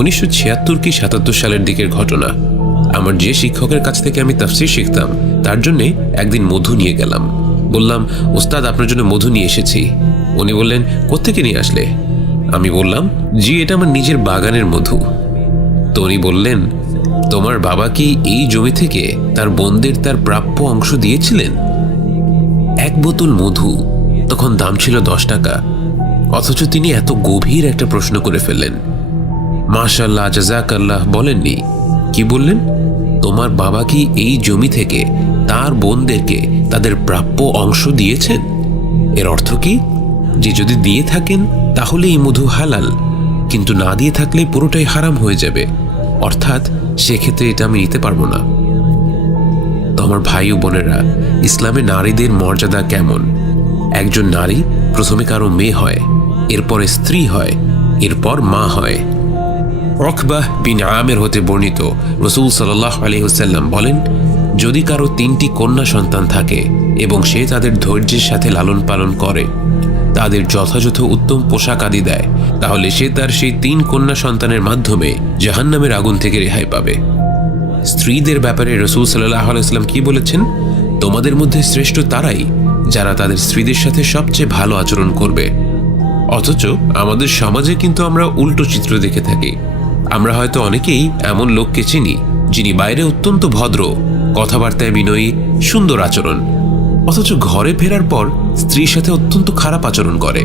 1976 কি 77 সালের দিকের ঘটনা। আমার যে শিক্ষকের কাছ থেকে আমি তাফসীর শিখতাম তার জন্যে একদিন মধু নিয়ে গেলাম। বললাম, ওস্তাদ আপনার জন্য মধু নিয়ে এসেছি। উনি বললেন, কোত্থেকে নিয়ে আসলে? আমি বললাম, জি এটা আমার নিজের বাগানের মধু। তো উনি বললেন, তোমার বাবা কি এই জমি থেকে তার বোনদের তার প্রাপ্য অংশ দিয়েছিলেন? এক বোতল মধু তখন দাম ছিল 10 টাকা, অথচ তিনি এত গভীর একটা প্রশ্ন করে ফেললেন। মাশাআল্লাহ জাযাকাল্লাহ বলেননি, কি বললেন? তোমার বাবা কি এই জমি থেকে তার বোনদেরকে তাদের প্রাপ্য অংশ দিয়েছেন? এর অর্থ কি? যে যদি দিয়ে থাকেন তাহলে এই মধু হালাল, কিন্তু না দিয়ে থাকলে পুরোটাই হারাম হয়ে যাবে, অর্থাৎ সেক্ষেত্রে এটা আমি নিতে পারবো না। তো আমার ভাই ও বোনেরা, ইসলামে নারীদের মর্যাদা কেমন? একজন নারী প্রথমে কারো মেয়ে হয়, এরপরে স্ত্রী হয়, এরপর মা হয়। উকবাহ বিন আমের হতে বর্ণিত, রাসূল সাল্লাল্লাহু আলাইহি ওয়াসাল্লাম বলেন, যদি কারো 3টি কন্যা সন্তান থাকে এবং সে তাদের ধৈর্যের সাথে লালন পালন করে, তাদের যথাযথ উত্তম পোশাক আদি দেয়, তাহলে সে তার সেই 3 কন্যা সন্তানের মাধ্যমে জাহান্নামের আগুন থেকে রেহাই পাবে। স্ত্রীদের ব্যাপারে রাসূল সাল্লাল্লাহু আলাইহি ওয়াসাল্লাম কি বলেছেন? তোমাদের মধ্যে শ্রেষ্ঠ তারাই যারা তাদের স্ত্রীদের সাথে সবচেয়ে ভালো আচরণ করবে। অথচ আমাদের সমাজে কিন্তু আমরা উল্টো চিত্র দেখে থাকি। আমরা হয়তো অনেকেই এমন লোককে চিনি যিনি বাইরে অত্যন্ত ভদ্র, কথাবার্তায় বিনয়ী, সুন্দর আচরণ, অথচ ঘরে ফেরার পর স্ত্রীর সাথে অত্যন্ত খারাপ আচরণ করে।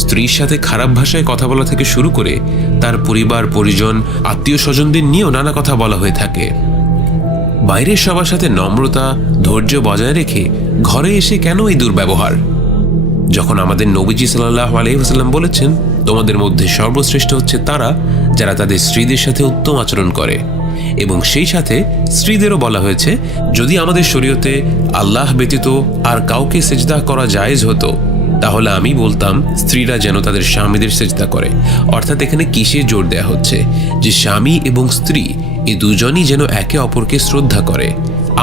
স্ত্রীর সাথে খারাপ ভাষায় কথা বলা থেকে শুরু করে তার পরিবার পরিজন, আত্মীয় স্বজনদের নিয়েও নানা কথা বলা হয়ে থাকে। বাইরের সবার সাথে নম্রতা, ধৈর্য বজায় রেখে ঘরে এসে কেন এই দুর্ব্যবহার? যখন আমাদের নবীজি সাল্লাল্লাহু আলাইহি ওয়াসাল্লাম বলেছেন, তোমাদের মধ্যে সর্বশ্রেষ্ঠ হচ্ছে তারা যারা তাদের স্ত্রীদের সাথে উত্তম আচরণ করে, এবং সেই সাথে স্ত্রীদেরও বলা হয়েছে, যদি আমাদের শরীয়তে আল্লাহ ব্যতীত আর কাউকে সেজদা করা জায়েজ হতো তাহলে আমি বলতাম স্ত্রীরা যেন তাদের স্বামীদের সেজদা করে। অর্থাৎ এখানে কিসে জোর দেয়া হচ্ছে? যে স্বামী এবং স্ত্রী এই দুজনই যেন একে অপরকে শ্রদ্ধা করে।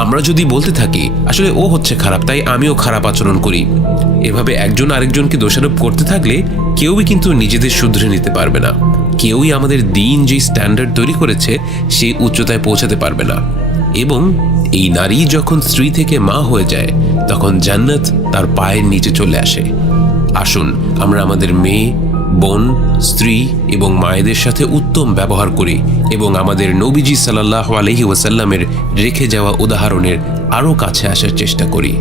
আমরা যদি বলতে থাকি আসলে ও হচ্ছে খারাপ তাই আমিও খারাপ আচরণ করি, এভাবে একজন আরেকজনকে দোষারোপ করতে থাকলে কেউই কিন্তু নিজেদের শুধরে নিতে পারবে না। কেউই আমাদের দিন যে স্ট্যান্ডার্ড তৈরি করেছে সেই উচ্চতায় পৌঁছাতে পারবে না। এবং এই নারী যখন স্ত্রী থেকে মা হয়ে যায় তখন জান্নাত তার পায়ের নিচে চলে আসে। আসুন আমরা আমাদের মেয়ে, বোন, স্ত্রী এবং মায়েদের সাথে উত্তম ব্যবহার করি এবং আমাদের নবীজি সাল্লাল্লাহু আলাইহি ওয়াসাল্লামের রেখে যাওয়া উদাহরণের আরও কাছে আসার চেষ্টা করি।